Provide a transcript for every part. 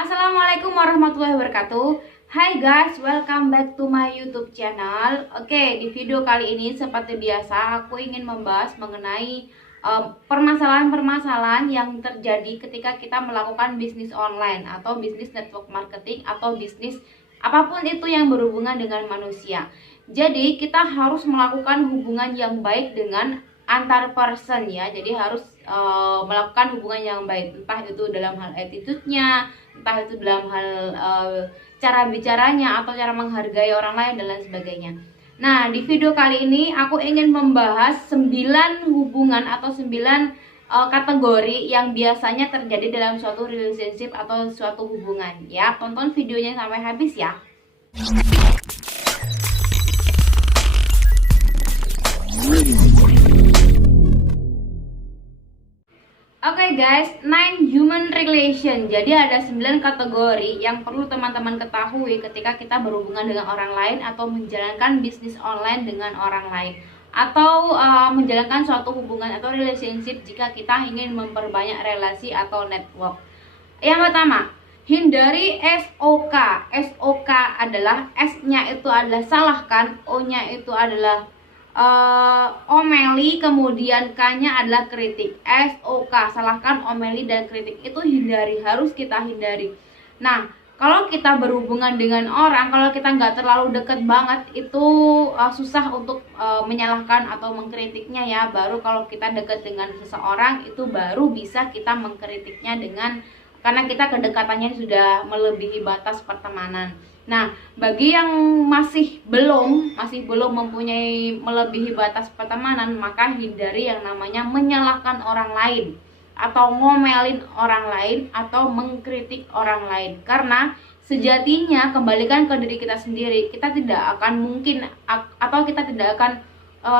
Assalamualaikum warahmatullahi wabarakatuh. Hai guys, welcome back to my YouTube channel. Oke, di video kali ini seperti biasa aku ingin membahas mengenai permasalahan-permasalahan yang terjadi ketika kita melakukan bisnis online atau bisnis network marketing atau bisnis apapun itu yang berhubungan dengan manusia. Jadi kita harus melakukan hubungan yang baik dengan antar person ya. Jadi harus melakukan hubungan yang baik, entah itu dalam hal attitude-nya, entah itu dalam hal cara bicaranya atau cara menghargai orang lain dan lain sebagainya. Nah, di video kali ini aku ingin membahas 9 hubungan atau 9 kategori yang biasanya terjadi dalam suatu relationship atau suatu hubungan ya. Tonton videonya sampai habis ya. Oke guys, 9 human relation. Jadi ada 9 kategori yang perlu teman-teman ketahui ketika kita berhubungan dengan orang lain atau menjalankan bisnis online dengan orang lain, atau menjalankan suatu hubungan atau relationship jika kita ingin memperbanyak relasi atau network. Yang pertama, hindari SOK. SOK adalah S-nya itu adalah salahkan, O-nya itu adalah omeli, kemudian K-nya adalah kritik. SOK, salahkan, omeli, dan kritik itu hindari, harus kita hindari. Nah, kalau kita berhubungan dengan orang, kalau kita nggak terlalu deket banget, itu susah untuk menyalahkan atau mengkritiknya ya. Baru kalau kita deket dengan seseorang, itu baru bisa kita mengkritiknya karena kita kedekatannya sudah melebihi batas pertemanan. Nah, bagi yang masih belum mempunyai melebihi batas pertemanan, maka hindari yang namanya menyalahkan orang lain atau ngomelin orang lain atau mengkritik orang lain. Karena sejatinya kembalikan ke diri kita sendiri, kita tidak akan mungkin atau kita tidak akan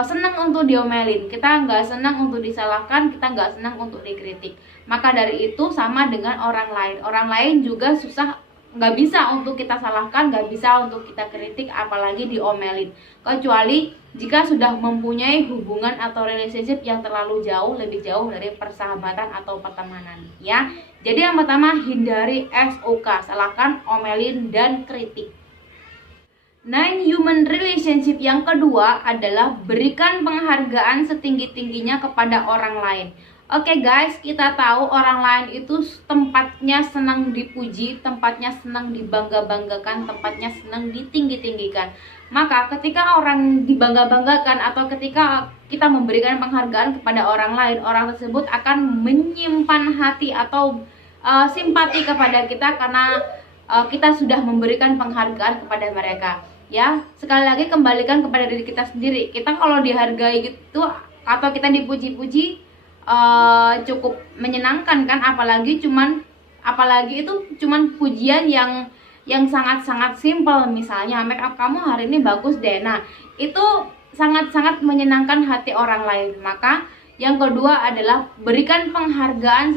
senang untuk diomelin, kita nggak senang untuk disalahkan, kita nggak senang untuk dikritik. Maka dari itu sama dengan orang lain juga nggak bisa untuk kita salahkan, nggak bisa untuk kita kritik, apalagi diomelin, kecuali jika sudah mempunyai hubungan atau relationship yang terlalu jauh, lebih jauh dari persahabatan atau pertemanan ya. Jadi yang pertama, hindari SOK, salahkan, omelin, dan kritik. 9 human relationship yang kedua adalah berikan penghargaan setinggi-tingginya kepada orang lain. Oke guys, kita tahu orang lain itu tempatnya senang dipuji, tempatnya senang dibangga-banggakan, tempatnya senang ditinggi-tinggikan. Maka ketika orang dibangga-banggakan atau ketika kita memberikan penghargaan kepada orang lain, orang tersebut akan menyimpan hati atau simpati kepada kita karena kita sudah memberikan penghargaan kepada mereka. Ya, sekali lagi kembalikan kepada diri kita sendiri. Kita kalau dihargai gitu atau kita dipuji-puji, cukup menyenangkan kan, apalagi itu cuman pujian yang sangat-sangat simpel. Misalnya, make up kamu hari ini bagus deh. Nah, itu sangat-sangat menyenangkan hati orang lain. Maka yang kedua adalah berikan penghargaan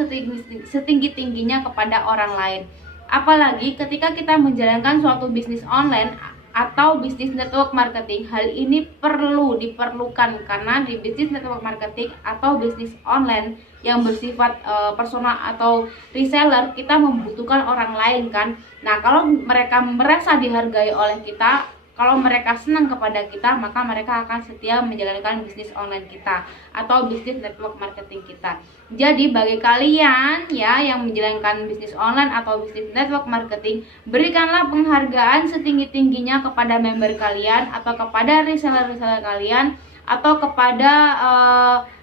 setinggi-tingginya kepada orang lain. Apalagi ketika kita menjalankan suatu bisnis online atau bisnis network marketing, hal ini diperlukan karena di bisnis network marketing atau bisnis online yang bersifat personal atau reseller, kita membutuhkan orang lain kan. Nah, kalau mereka merasa dihargai oleh kita, kalau mereka senang kepada kita, maka mereka akan setia menjalankan bisnis online kita atau bisnis network marketing kita. Jadi bagi kalian ya yang menjalankan bisnis online atau bisnis network marketing, berikanlah penghargaan setinggi-tingginya kepada member kalian atau kepada reseller-reseller kalian atau kepada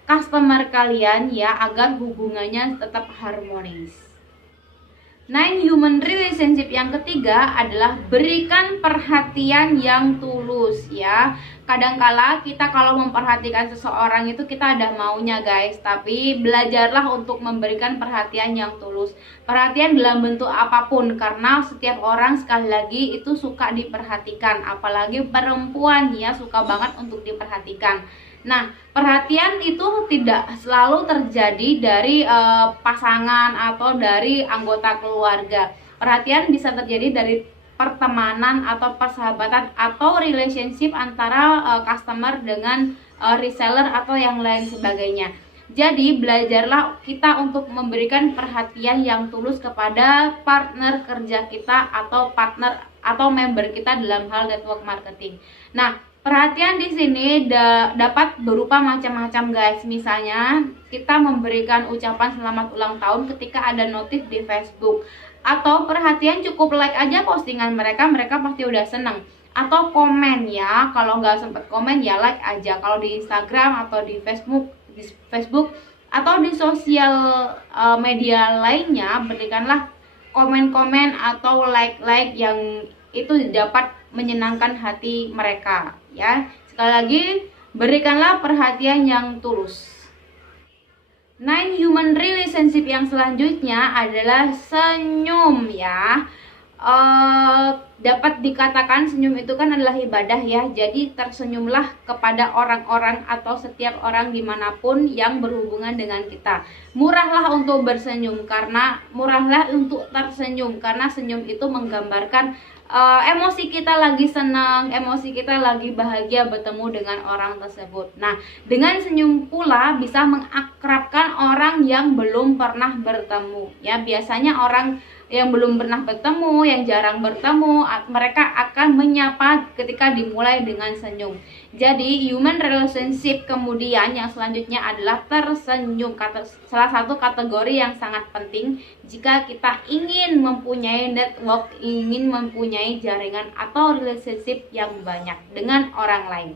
customer kalian ya, agar hubungannya tetap harmonis. 9 human relationship yang ketiga adalah berikan perhatian yang tulus ya. Kadangkala kita kalau memperhatikan seseorang itu kita ada maunya guys, tapi belajarlah untuk memberikan perhatian yang tulus. Perhatian dalam bentuk apapun, karena setiap orang sekali lagi itu suka diperhatikan, apalagi perempuan ya, suka banget untuk diperhatikan. Nah, perhatian itu tidak selalu terjadi dari pasangan atau dari anggota keluarga. Perhatian bisa terjadi dari pertemanan atau persahabatan atau relationship antara customer dengan reseller atau yang lain sebagainya. Jadi belajarlah kita untuk memberikan perhatian yang tulus kepada partner kerja kita atau partner atau member kita dalam hal network marketing. Nah, perhatian di sini dapat berupa macam-macam guys. Misalnya kita memberikan ucapan selamat ulang tahun ketika ada notif di Facebook, atau perhatian cukup like aja postingan mereka, mereka pasti udah seneng. Atau komen ya, kalau nggak sempet komen ya like aja. Kalau di Instagram atau di Facebook atau di sosial media lainnya, berikanlah komen-komen atau like-like yang itu dapat menyenangkan hati mereka ya. Sekali lagi, berikanlah perhatian yang tulus. 9 human relationship yang selanjutnya adalah senyum ya. Dapat dikatakan senyum itu kan adalah ibadah ya. Jadi tersenyumlah kepada orang-orang atau setiap orang dimanapun yang berhubungan dengan kita. Murahlah untuk bersenyum, karena murahlah untuk tersenyum, karena senyum itu menggambarkan emosi kita lagi senang, emosi kita lagi bahagia bertemu dengan orang tersebut. Nah, dengan senyum pula bisa mengakrabkan orang yang belum pernah bertemu ya. Biasanya orang yang belum pernah bertemu, yang jarang bertemu, mereka akan menyapa ketika dimulai dengan senyum. Jadi human relationship kemudian yang selanjutnya adalah tersenyum. Salah satu kategori yang sangat penting jika kita ingin mempunyai network, ingin mempunyai jaringan atau relationship yang banyak dengan orang lain.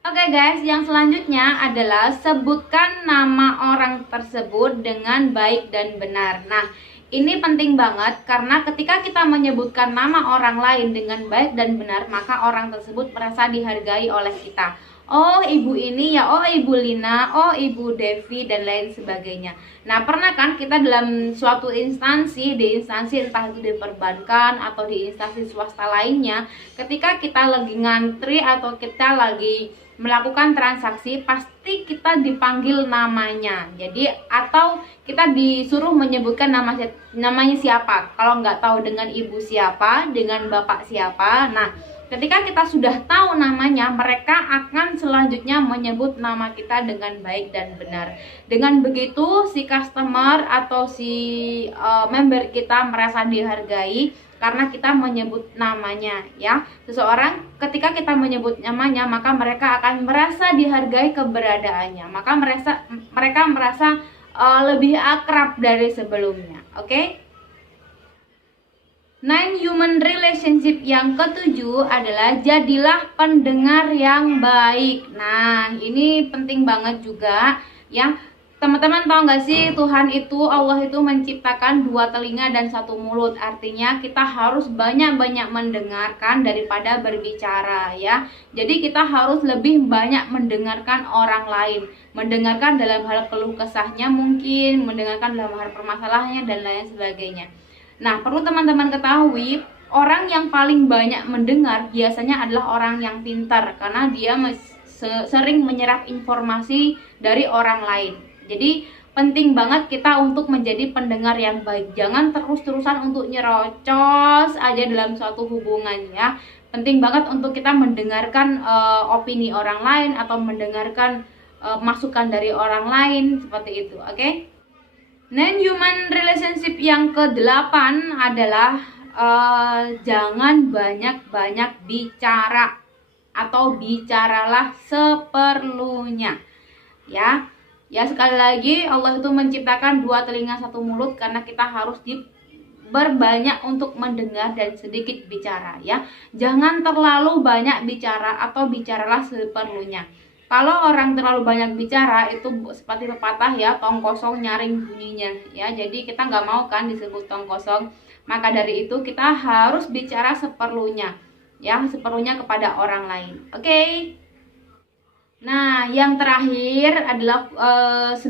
Oke guys, yang selanjutnya adalah sebutkan nama orang tersebut dengan baik dan benar. Nah, ini penting banget karena ketika kita menyebutkan nama orang lain dengan baik dan benar, maka orang tersebut merasa dihargai oleh kita. Oh, ibu ini ya, oh ibu Lina, oh ibu Devi, dan lain sebagainya. Nah, pernah kan kita dalam suatu instansi, di instansi entah itu di perbankan atau di instansi swasta lainnya, ketika kita lagi ngantri atau kita lagi melakukan transaksi, pasti kita dipanggil namanya. Jadi atau kita disuruh menyebutkan namanya siapa. Kalau nggak tahu dengan ibu siapa, dengan bapak siapa. Nah, ketika kita sudah tahu namanya, mereka akan selanjutnya menyebut nama kita dengan baik dan benar. Dengan begitu si customer atau si member kita merasa dihargai karena kita menyebut namanya ya. Seseorang ketika kita menyebut namanya, maka mereka akan merasa dihargai keberadaannya. Maka mereka merasa lebih akrab dari sebelumnya. Oke? 9 human relationship yang ketujuh adalah jadilah pendengar yang baik. Nah, ini penting banget juga ya. Teman-teman tahu nggak sih, Tuhan itu, Allah itu menciptakan 2 telinga dan 1 mulut. Artinya kita harus banyak-banyak mendengarkan daripada berbicara ya. Jadi kita harus lebih banyak mendengarkan orang lain. Mendengarkan dalam hal keluh kesahnya mungkin, mendengarkan dalam hal permasalahannya dan lain sebagainya. Nah, perlu teman-teman ketahui, orang yang paling banyak mendengar biasanya adalah orang yang pintar, karena dia sering menyerap informasi dari orang lain. Jadi penting banget kita untuk menjadi pendengar yang baik. Jangan terus-terusan untuk nyerocos aja dalam suatu hubungan ya. Penting banget untuk kita mendengarkan opini orang lain atau mendengarkan masukan dari orang lain, seperti itu. Oke? Non-human relationship yang ke-8 adalah jangan banyak-banyak bicara atau bicaralah seperlunya ya. Ya, sekali lagi Allah itu menciptakan 2 telinga 1 mulut karena kita harus berbanyak untuk mendengar dan sedikit bicara ya. Jangan terlalu banyak bicara atau bicaralah seperlunya. Kalau orang terlalu banyak bicara itu seperti pepatah ya, tong kosong nyaring bunyinya ya. Jadi kita nggak mau kan disebut tong kosong. Maka dari itu kita harus bicara seperlunya ya, seperlunya kepada orang lain. Oke? Nah, yang terakhir adalah 9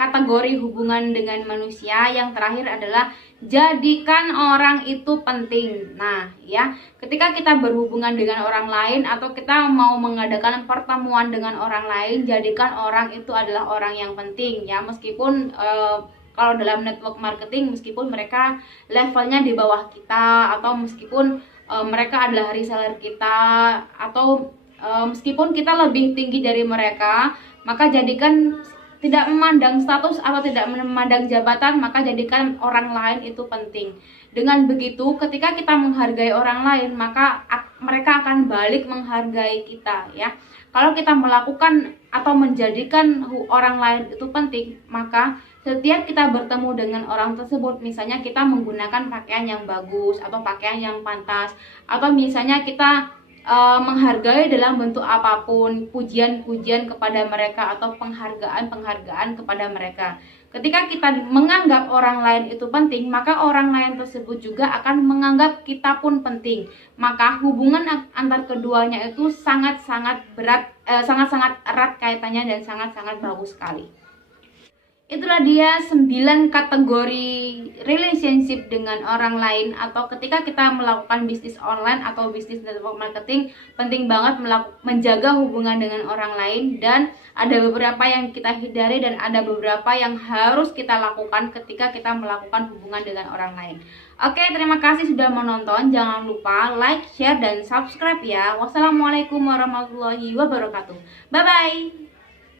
kategori hubungan dengan manusia. Yang terakhir adalah jadikan orang itu penting. Nah, ya, ketika kita berhubungan dengan orang lain atau kita mau mengadakan pertemuan dengan orang lain, jadikan orang itu adalah orang yang penting ya. Meskipun kalau dalam network marketing, meskipun mereka levelnya di bawah kita, atau meskipun mereka adalah reseller kita, atau meskipun kita lebih tinggi dari mereka, Maka jadikan tidak memandang status atau tidak memandang jabatan, maka jadikan orang lain itu penting. Dengan begitu, ketika kita menghargai orang lain, maka mereka akan balik menghargai kita, ya. Kalau kita melakukan atau menjadikan orang lain itu penting, maka setiap kita bertemu dengan orang tersebut, misalnya kita menggunakan pakaian yang bagus atau pakaian yang pantas, atau misalnya kita menghargai dalam bentuk apapun, pujian-pujian kepada mereka atau penghargaan kepada mereka. Ketika kita menganggap orang lain itu penting, maka orang lain tersebut juga akan menganggap kita pun penting. Maka hubungan antar keduanya itu sangat-sangat sangat-sangat erat kaitannya dan sangat-sangat bagus sekali. Itulah dia 9 kategori relationship dengan orang lain, atau ketika kita melakukan bisnis online atau bisnis network marketing, penting banget menjaga hubungan dengan orang lain, dan ada beberapa yang kita hindari dan ada beberapa yang harus kita lakukan ketika kita melakukan hubungan dengan orang lain. Oke, terima kasih sudah menonton. Jangan lupa like, share, dan subscribe ya. Wassalamualaikum warahmatullahi wabarakatuh. Bye-bye.